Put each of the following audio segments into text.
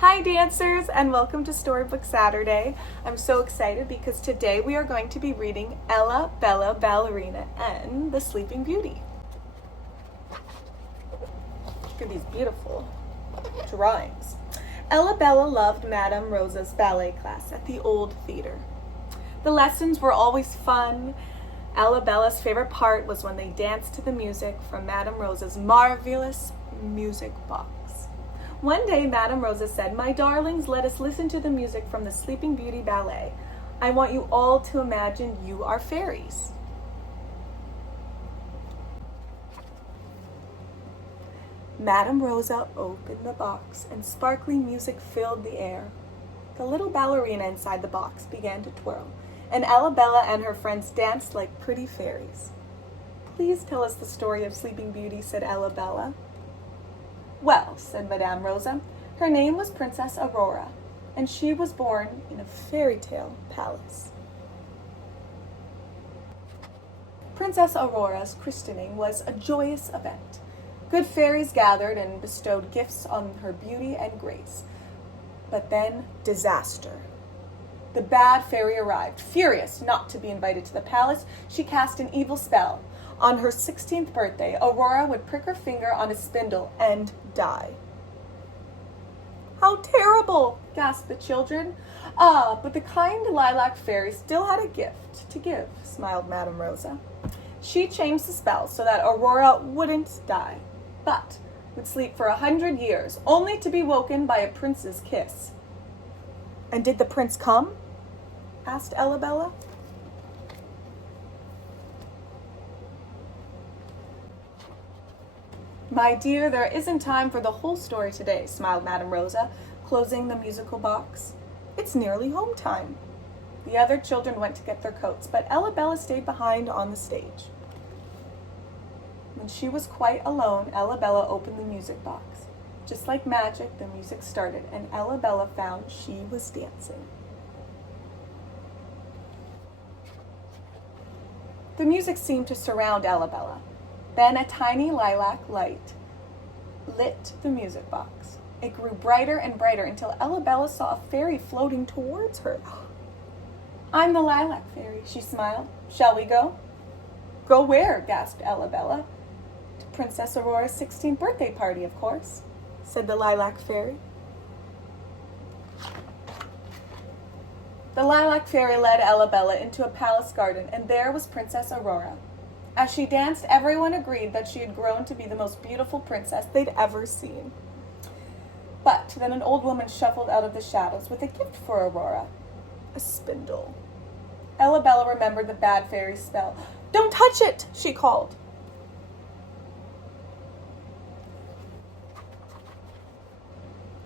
Hi dancers, and welcome to Storybook Saturday. I'm so excited because today we are going to be reading Ella Bella Ballerina and the Sleeping Beauty. Look at these beautiful drawings. Ella Bella loved Madame Rosa's ballet class at the old theater. The lessons were always fun. Ella Bella's favorite part was when they danced to the music from Madame Rosa's marvelous music box. One day, Madame Rosa said, "My darlings, let us listen to the music from the Sleeping Beauty Ballet. I want you all to imagine you are fairies." Madame Rosa opened the box and sparkling music filled the air. The little ballerina inside the box began to twirl, and Ella Bella and her friends danced like pretty fairies. "Please tell us the story of Sleeping Beauty," said Ella Bella. "Well," said Madame Rosa, "her name was Princess Aurora, and she was born in a fairy tale palace." Princess Aurora's christening was a joyous event. Good fairies gathered and bestowed gifts on her beauty and grace. But then, disaster. The bad fairy arrived. Furious not to be invited to the palace, she cast an evil spell. On her 16th birthday, Aurora would prick her finger on a spindle and die. "How terrible!" gasped the children. "Ah, but the kind lilac fairy still had a gift to give," smiled Madame Rosa. She changed the spell so that Aurora wouldn't die, but would sleep for 100 years, only to be woken by a prince's kiss. "And did the prince come?" asked Ella Bella. "My dear, there isn't time for the whole story today," smiled Madame Rosa, closing the musical box. "It's nearly home time." The other children went to get their coats, but Ella Bella stayed behind on the stage. When she was quite alone, Ella Bella opened the music box. Just like magic, the music started, and Ella Bella found she was dancing. The music seemed to surround Ella Bella. Then a tiny lilac light lit the music box. It grew brighter and brighter until Ella Bella saw a fairy floating towards her. "I'm the lilac fairy," she smiled. "Shall we go?" "Go where?" gasped Ella Bella. "To Princess Aurora's 16th birthday party, of course," said the lilac fairy. The lilac fairy led Ella Bella into a palace garden, and there was Princess Aurora. As she danced, everyone agreed that she had grown to be the most beautiful princess they'd ever seen. But then an old woman shuffled out of the shadows with a gift for Aurora, a spindle. Ella Bella remembered the bad fairy's spell. "Don't touch it!" she called.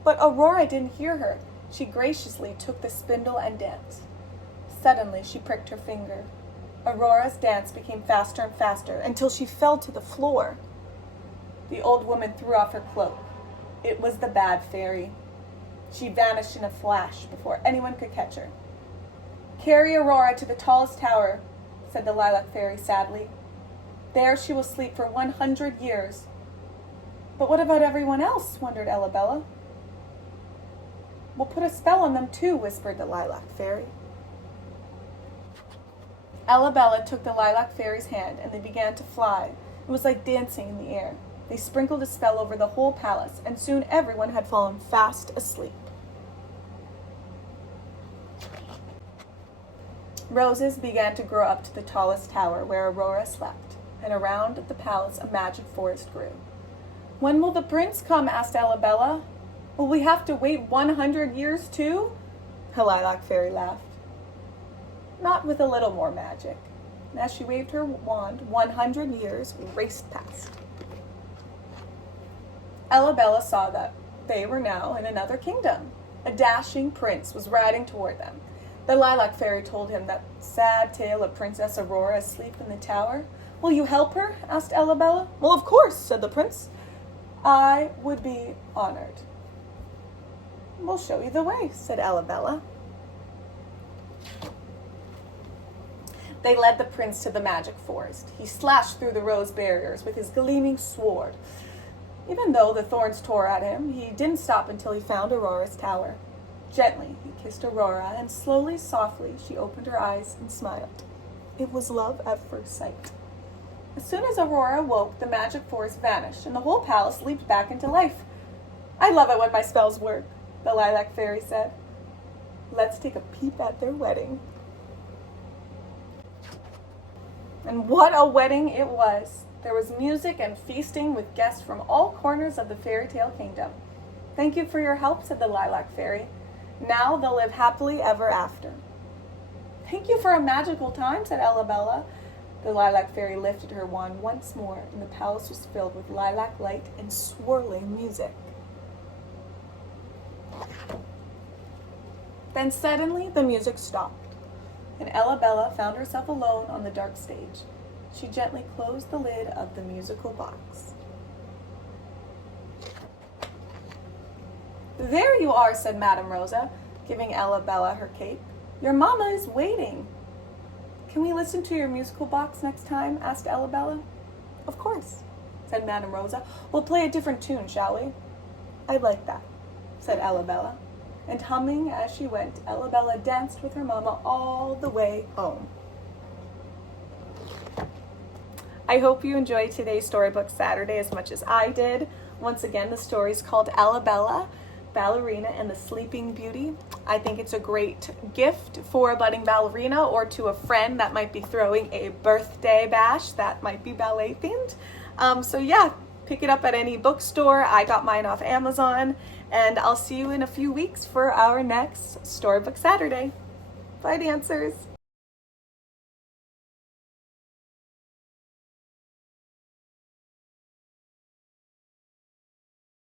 But Aurora didn't hear her. She graciously took the spindle and danced. Suddenly, she pricked her finger. Aurora's dance became faster and faster until she fell to the floor. The old woman threw off her cloak. It was the bad fairy. She vanished in a flash before anyone could catch her. "Carry Aurora to the tallest tower," said the lilac fairy sadly. "There she will sleep for 100 years. "But what about everyone else?" wondered Ella Bella. "We'll put a spell on them too," whispered the lilac fairy. Ella Bella took the lilac fairy's hand and they began to fly. It was like dancing in the air. They sprinkled a spell over the whole palace, and soon everyone had fallen fast asleep. Roses began to grow up to the tallest tower where Aurora slept, and around the palace a magic forest grew. "When will the prince come?" asked Ella Bella. "Will we have to wait 100 years too?" The lilac fairy laughed. "Not with a little more magic." And as she waved her wand, 100 years raced past. Ella Bella saw that they were now in another kingdom. A dashing prince was riding toward them. The lilac fairy told him that sad tale of Princess Aurora asleep in the tower. "Will you help her?" asked Ella Bella. "Well, of course," said the prince. "I would be honored." "We'll show you the way," said Ella Bella. They led the prince to the magic forest. He slashed through the rose barriers with his gleaming sword. Even though the thorns tore at him, he didn't stop until he found Aurora's tower. Gently, he kissed Aurora, and slowly, softly, she opened her eyes and smiled. It was love at first sight. As soon as Aurora awoke, the magic forest vanished, and the whole palace leaped back into life. I love it when my spells work, the Lilac Fairy said. Let's take a peep at their wedding. And what a wedding it was! There was music and feasting with guests from all corners of the fairy tale kingdom. Thank you for your help, said the Lilac Fairy. Now they'll live happily ever after. Thank you for a magical time, said Ella Bella. The Lilac Fairy lifted her wand once more, and the palace was filled with lilac light and swirling music. Then suddenly the music stopped, and Ella Bella found herself alone on the dark stage. She gently closed the lid of the musical box. There you are, said Madame Rosa, giving Ella Bella her cape. Your mamma is waiting. Can we listen to your musical box next time? Asked Ella Bella. Of course, said Madame Rosa. We'll play a different tune, shall we? I'd like that, said Ella Bella. And humming as she went, Ella Bella danced with her mamma all the way home. I hope you enjoyed today's Storybook Saturday as much as I did. Once again, the story is called Ella Bella Ballerina and the Sleeping Beauty. I think it's a great gift for a budding ballerina or to a friend that might be throwing a birthday bash that might be ballet themed. So yeah, pick it up at any bookstore. I got mine off Amazon, and I'll see you in a few weeks for our next Storybook Saturday. Bye, dancers.